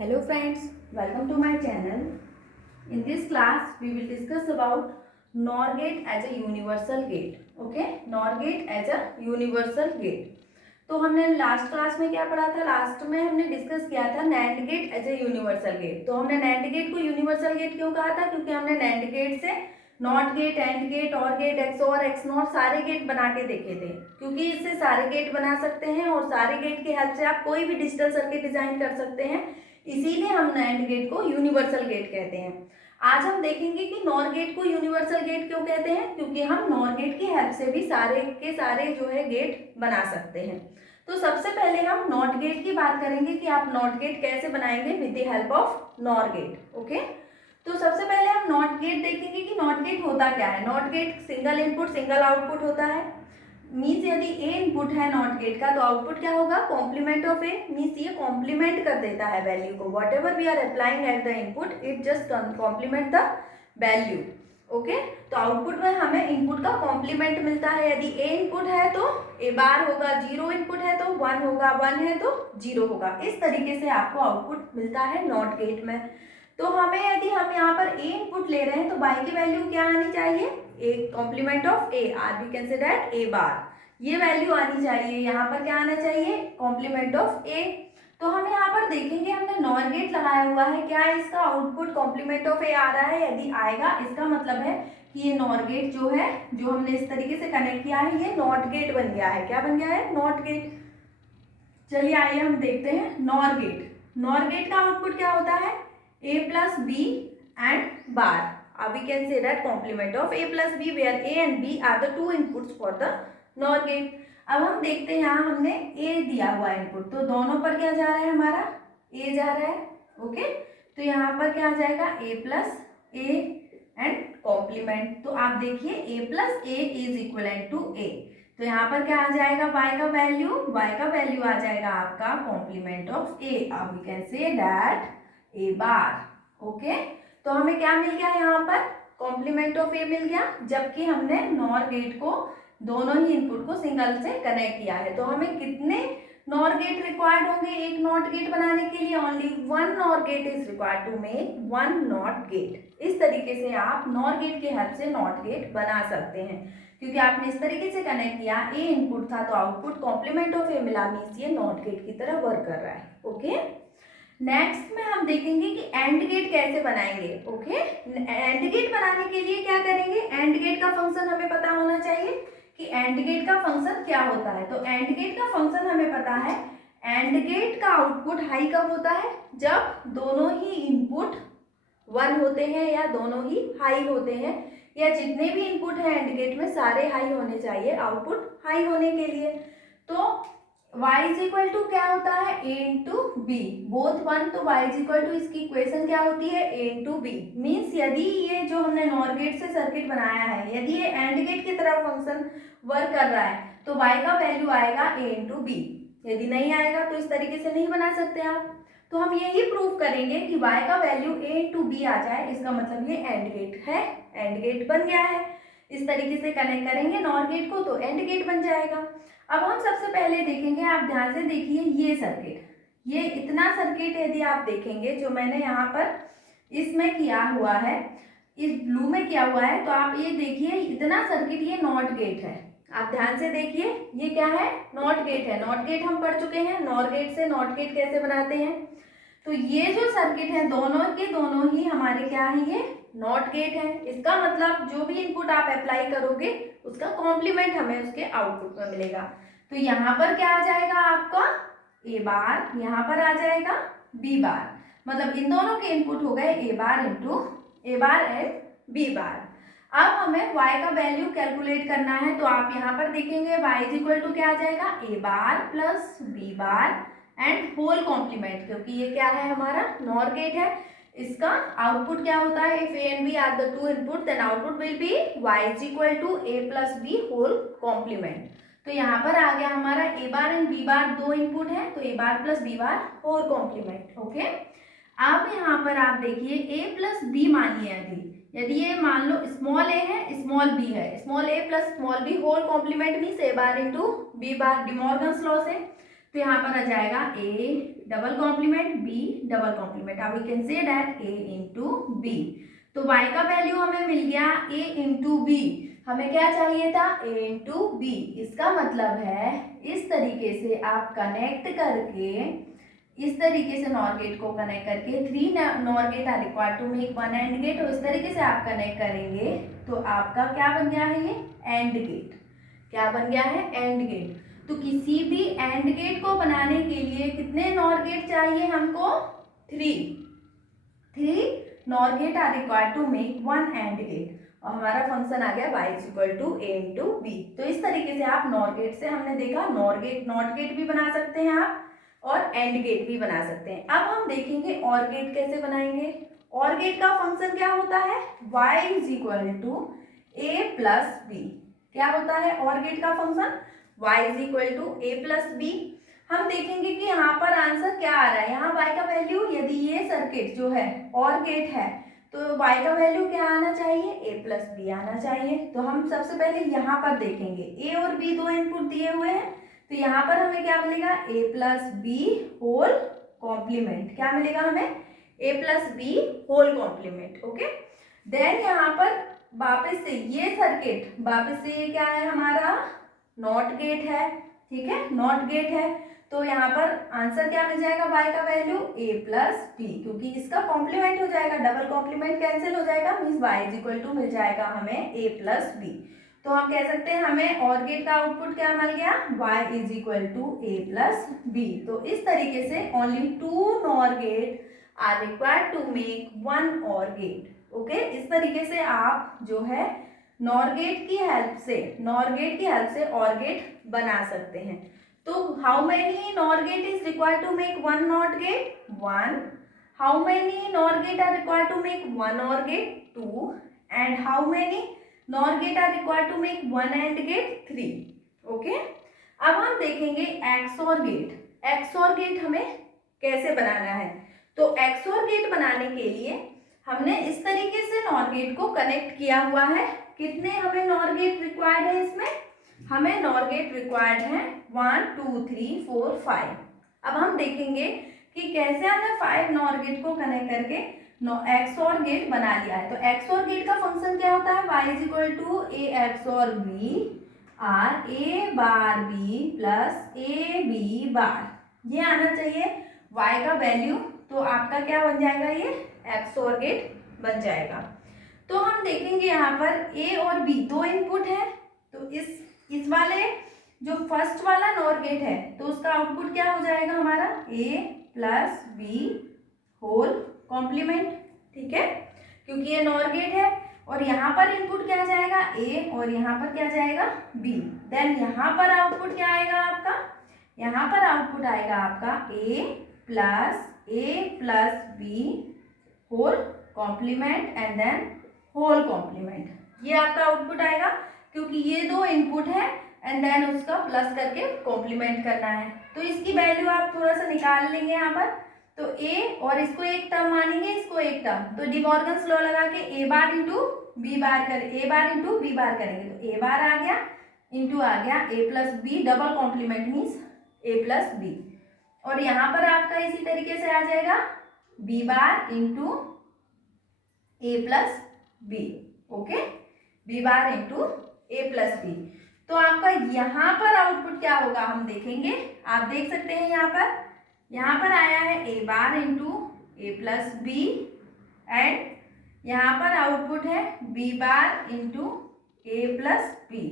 Hello friends, welcome to my channel. In this class, we will discuss about NOR gate as a universal gate. Okay, NOR gate as a universal gate. तो हमने last class में क्या पढ़ा था? Last में हमने discuss किया था NAND gate as a universal gate. तो हमने नैंड गेट को यूनिवर्सल गेट क्यों कहा था? क्योंकि हमने नैंड गेट से NOT gate, AND gate, OR gate, XOR, XNOR सारे गेट बना के देखे थे। क्योंकि इससे सारे गेट बना सकते हैं और सारे गेट की हेल्प से आप कोई भी डिजिटल सर्किट डिजाइन कर सकते हैं। इसीलिए हम नैंड गेट को यूनिवर्सल गेट कहते हैं। आज हम देखेंगे कि नॉर गेट को यूनिवर्सल गेट क्यों कहते हैं, क्योंकि हम नॉर गेट की हेल्प से भी सारे के सारे जो है गेट बना सकते हैं। तो सबसे पहले हम नॉट गेट की बात करेंगे कि आप नॉट गेट कैसे बनाएंगे with the help of NOR gate. Okay, तो सबसे पहले हम नॉट गेट देखेंगे कि नॉट गेट होता क्या है। NOT gate single input single output होता है। मीन्स यदि ए इनपुट है नॉट गेट का तो आउटपुट क्या होगा? Complement of A. मीन्स ये कॉम्प्लीमेंट कर देता है वैल्यू को। Whatever we are applying at the input it just complement the value. Okay, तो आउटपुट में हमें इनपुट का कॉम्प्लीमेंट मिलता है। यदि ए इनपुट है तो ए बार होगा, जीरो इनपुट है तो वन होगा, वन है तो जीरो होगा। इस तरीके से आपको आउटपुट मिलता है नॉट गेट में। तो हमें यदि हम यहाँ पर ए इनपुट ले रहे हैं तो बाई की वैल्यू क्या आनी चाहिए? A complement of A, or we can say that A bar, ये वैल्यू आनी चाहिए। यहाँ पर क्या आना चाहिए? Complement of A. तो हम यहाँ पर देखेंगे हमने नॉर गेट लगाया हुआ है, क्या इसका आउटपुट कॉम्प्लीमेंट ऑफ ए आ रहा है? यदि आएगा इसका मतलब है कि ये नॉर गेट जो है, जो हमने इस तरीके से कनेक्ट किया है, ये नॉट गेट बन गया है। क्या बन गया है? NOT gate. चलिए आइए हम देखते हैं नॉर गेट। नॉर गेट का आउटपुट क्या होता है? a plus b and bar. We can say that complement of a plus b where a and b are the two inputs for the NOR gate. अब हम देखते हैं यहाँ हमने a दिया हुआ इनपुट, तो दोनों पर क्या जा रहा है? हमारा a जा रहा है। ओके, तो यहाँ पर क्या आ जाएगा? a plus a and complement. तो आप देखिए a plus a is equivalent to a। तो यहाँ पर क्या आ जाएगा? y का वैल्यू आ जाएगा आपका कॉम्प्लीमेंट ऑफ a। अब we can say that A bar. Okay, तो हमें क्या मिल गया यहाँ पर? कॉम्प्लीमेंट ऑफ ए मिल गया, जबकि हमने नॉर गेट को दोनों ही इनपुट को सिंगल से कनेक्ट किया है। तो हमें कितने नॉर गेट रिक्वायर्ड होंगे एक नॉट गेट बनाने के लिए? Only one NOR gate is required to make one NOT gate. इस तरीके से आप नॉर गेट की हेल्प से नॉट गेट बना सकते हैं, क्योंकि आपने इस तरीके से कनेक्ट किया, ए इनपुट था तो आउटपुट कॉम्प्लीमेंट ऑफ ए मिला, मीन्स ये नॉट गेट की तरह वर्क कर रहा है। ओके, नेक्स्ट में हम देखेंगे कि एंड गेट कैसे बनाएंगे। ओके, एंड गेट बनाने के लिए क्या करेंगे? एंड गेट का फंक्शन हमें पता होना चाहिए कि एंड गेट का फंक्शन क्या होता है। तो एंड गेट का फंक्शन हमें पता है, एंड गेट का आउटपुट हाई कब होता है? जब दोनों ही इनपुट वन होते हैं या दोनों ही हाई होते हैं, या जितने भी इनपुट है एंड गेट में सारे हाई होने चाहिए आउटपुट हाई होने के लिए। तो y इज इक्वल टू क्या होता है? a into B, both one. तो y इज इक्वल टू इसकी इक्वेशन क्या होती है? a into B. मीन्स यदि ये जो हमने नॉर गेट से सर्किट बनाया है, यदि ये एंड गेट की तरह फंक्शन वर्क कर रहा है तो y का वैल्यू आएगा a इंटू बी। यदि नहीं आएगा तो इस तरीके से नहीं बना सकते आप। तो हम यही प्रूव करेंगे कि y का वैल्यू a इंटू बी आ जाए, इसका मतलब ये एंड गेट है, एंड गेट बन गया है। इस तरीके से कनेक्ट करेंगे नॉर गेट को तो एंड गेट बन जाएगा। अब हम सबसे पहले देखेंगे, आप ध्यान से देखिए ये सर्किट, ये इतना सर्किट यदि आप देखेंगे जो मैंने यहाँ पर इसमें किया हुआ है, इस ब्लू में किया हुआ है, तो आप ये देखिए इतना सर्किट ये नॉट गेट है। आप ध्यान से देखिए ये क्या है? नॉट गेट है। नॉट गेट हम पढ़ चुके हैं, नॉर गेट से नॉट गेट कैसे बनाते हैं। तो ये जो सर्किट है दोनों के दोनों ही हमारे क्या है? ये नॉट गेट है। इसका मतलब जो भी इनपुट आप अप्लाई करोगे उसका कॉम्प्लीमेंट हमें उसके आउटपुट में मिलेगा। तो यहाँ पर क्या आ जाएगा आपका? ए बार, यहाँ पर आ जाएगा बी बार। मतलब इन दोनों के इनपुट हो गए A bar into A bar and B bar. अब हमें y का वैल्यू कैलकुलेट करना है, तो आप यहाँ पर देखेंगे y इज इक्वल टू क्या आ जाएगा? A bar plus B bar and whole complement, क्योंकि ये क्या है? हमारा नॉर गेट है। इसका आउटपुट क्या होता है? If A and B are the two input then output will be y is equal to A plus B whole complement. तो यहाँ पर आ गया हमारा ए बार एंड बी बार, दो इनपुट है तो A bar plus B bar whole complement. Okay, अब यहाँ पर आप देखिए ए प्लस बी मानिए, यदि ये मान लो स्मॉल ए है स्मॉल बी है, small A plus small B whole complement means A bar into B bar, De Morgan's law से। तो यहाँ पर आ जाएगा A double complement B double complement. अब we can say that A into B. तो y का वैल्यू हमें मिल गया a इंटू बी। हमें क्या चाहिए था? a into B. इसका मतलब है इस तरीके से आप कनेक्ट करके, इस तरीके से नॉर गेट को कनेक्ट करके 3 NOR gate are required to make 1 AND gate, और इस तरीके से आप कनेक्ट करेंगे तो आपका क्या बन गया है? ये एंड गेट। क्या बन गया है? AND gate. तो किसी भी एंड गेट को बनाने के लिए कितने नॉर गेट चाहिए हमको? 3 NOR gate are required to make 1 AND gate, और हमारा फंक्शन आ गया y is equal to a into B. तो इस तरीके से आप नॉर गेट से, हमने देखा नॉर गेट नॉट गेट भी बना सकते हैं आप, और एंड गेट भी बना सकते हैं। अब हम देखेंगे और गेट कैसे बनाएंगे। और गेट का फंक्शन क्या होता है? y is equal to a plus B. क्या होता है और गेट का function? y is equal to a plus B. हम देखेंगे कि यहाँ पर आंसर क्या आ रहा है। यहाँ y का वैल्यू, यदि ये सर्किट जो है और गेट है तो y का वैल्यू क्या आना चाहिए? a प्लस बी आना चाहिए। तो हम सबसे पहले यहाँ पर देखेंगे, a और b दो इनपुट दिए हुए हैं, तो यहाँ पर हमें क्या मिलेगा? a plus B whole complement. क्या मिलेगा हमें? a plus B whole complement. Okay, then यहाँ पर वापस से ये सर्किट, वापस से ये क्या है हमारा? नॉट गेट है। ठीक है, नॉट गेट है, तो यहाँ पर आंसर क्या मिल जाएगा? y का वैल्यू a प्लस बी, क्योंकि इसका कॉम्प्लीमेंट हो जाएगा, डबल कॉम्प्लीमेंट कैंसिल हो जाएगा, means y is equal to मिल जाएगा हमें a प्लस बी। तो हम कह सकते हैं हमें और गेट का आउटपुट क्या मिल गया? y is equal to a plus B. तो इस तरीके से only 2 NOR gate are required to make 1 OR gate. Okay, इस तरीके से आप जो है नॉर गेट की हेल्प से और गेट बना सकते हैं। तो how many NOR gate is required to make 1 NOT gate? 1। How many NOR gate are required to make 1 OR gate? 2। And how many NOR gate are required to make 1 AND gate? 3। Okay, अब हम देखेंगे XOR gate. XOR gate हमें कैसे बनाना है। तो XOR gate बनाने के लिए हमने इस तरीके से नॉर गेट को कनेक्ट किया हुआ है। कितने हमें नॉर गेट रिक्वायर्ड है इसमें? हमें नॉर गेट रिक्वायर्ड है 1 2 3 4 5। अब हम देखेंगे कि कैसे हमने 5 नॉर गेट को कनेक्ट करके एक्सओर गेट बना लिया है। तो एक्सओर गेट का फंक्शन क्या होता है? y is equal to A XOR B or A bar B plus A B bar. ये आना चाहिए y का वैल्यू, तो आपका क्या बन जाएगा? ये एक्सओर गेट बन जाएगा। तो हम देखेंगे यहाँ पर a और b दो इनपुट है, तो इस वाले जो फर्स्ट वाला नॉर गेट है तो उसका आउटपुट क्या हो जाएगा हमारा? a plus B whole complement. ठीक है, क्योंकि ये नॉर गेट है, और यहाँ पर इनपुट क्या जाएगा? a, और यहाँ पर क्या जाएगा? b। देन यहाँ पर आउटपुट क्या आएगा आपका? यहाँ पर आउटपुट आएगा आपका a plus B whole complement and then whole complement. ये आपका आउटपुट आएगा, क्योंकि ये दो इनपुट है एंड देन उसका प्लस करके कॉम्प्लीमेंट करना है। तो इसकी वैल्यू आप थोड़ा सा निकाल लेंगे यहाँ पर। तो a, और इसको एक टर्म मानेंगे, इसको एक टर्म, तो डिमॉर्गन्स लॉ लगा के a bar into B bar करेंगे, a bar into B bar करेंगे, तो a बार आ गया इंटू आ गया a plus B, double complement means a plus B. और यहाँ पर आपका इसी तरीके से आ जाएगा b bar into a plus B. Okay, b bar into a plus B. तो आपका यहाँ पर आउटपुट क्या होगा हम देखेंगे। आप देख सकते हैं यहाँ पर आया है a bar into a plus B, and यहाँ पर आउटपुट है b bar into a plus B.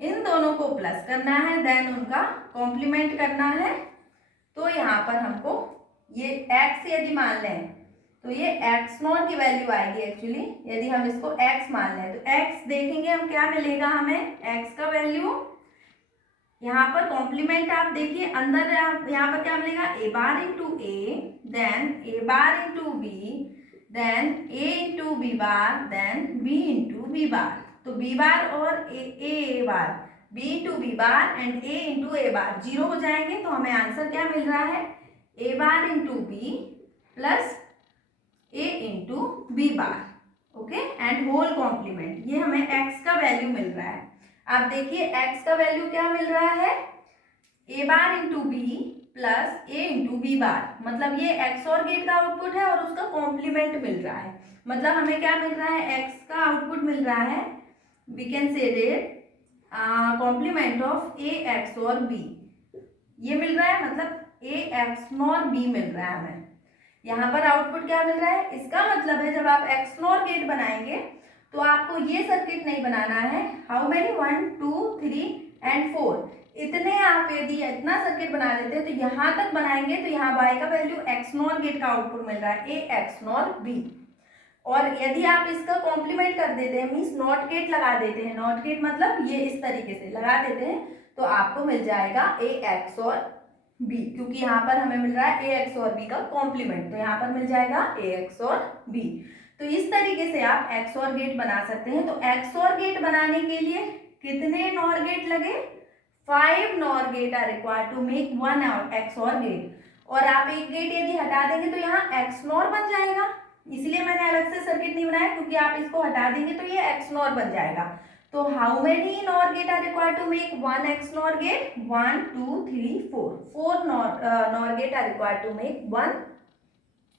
इन दोनों को प्लस करना है, देन उनका कॉम्प्लीमेंट करना है। तो यहाँ पर हमको ये x यदि मान लें तो ये x नॉट की वैल्यू आएगी एक्चुअली, यदि हम इसको x मान लें तो x देखेंगे हम क्या मिलेगा हमें। x का वैल्यू यहाँ पर कॉम्प्लीमेंट आप देखिए अंदर, यहाँ पर क्या मिलेगा? a bar into a, then a bar into b, then a into b bar, then b into b bar. तो b बार और a bar, b into b bar and a into a bar zero हो जाएंगे, तो हमें answer क्या मिल रहा है? a bar into b plus a into B bar. Okay, and whole complement. ये हमें x का वैल्यू मिल रहा है। आप देखिए x का वैल्यू क्या मिल रहा है? a bar into B plus A into B bar, मतलब ये XOR गेट का आउटपुट है और उसका कॉम्प्लीमेंट मिल रहा है। मतलब हमें क्या मिल रहा है, x का आउटपुट मिल रहा है, we can say that complement of A XOR b, ये मिल रहा है, मतलब ए XNOR b मिल रहा है हमें। यहाँ पर आउटपुट क्या मिल रहा है, इसका मतलब है जब आप XNOR गेट बनाएंगे तो आपको ये सर्किट नहीं बनाना है, हाउ मेनी 1 2 3 एंड 4, इतने आप यदि इतना सर्किट बना देते हैं तो यहाँ तक बनाएंगे तो यहाँ y का वैल्यू XNOR गेट का आउटपुट मिल रहा है a XNOR b। और यदि आप इसका कॉम्प्लीमेंट कर देते हैं, मीन्स नॉट गेट लगा देते हैं, नॉट गेट मतलब ये इस तरीके से लगा देते हैं, तो आपको मिल जाएगा a XOR b, क्योंकि यहाँ पर हमें मिल रहा है a XOR b का कॉम्प्लीमेंट, तो यहाँ पर मिल जाएगा a XOR b। तो इस तरीके से आप XOR गेट बना सकते हैं। तो XOR गेट बनाने के लिए कितने नॉर गेट लगे, 5 NOR gate are required to make 1 XOR gate. और आप एक गेट यदि हटा देंगे तो यहाँ XNOR बन जाएगा, इसलिए मैंने अलग से सर्किट नहीं बनाया, क्योंकि आप इसको हटा देंगे तो ये XNOR बन जाएगा। तो how many NOR gate are required to make 1 XNOR gate, 1 2 3 4, 4 NOR gate are required to make 1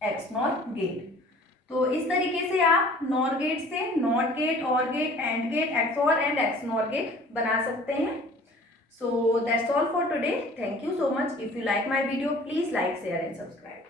XNOR gate. तो इस तरीके से आप NOR गेट से NOT gate, OR gate, AND gate, XOR and XNOR gate बना सकते हैं। So that's all for today. Thank you so much. If you like my video, please like, share and subscribe.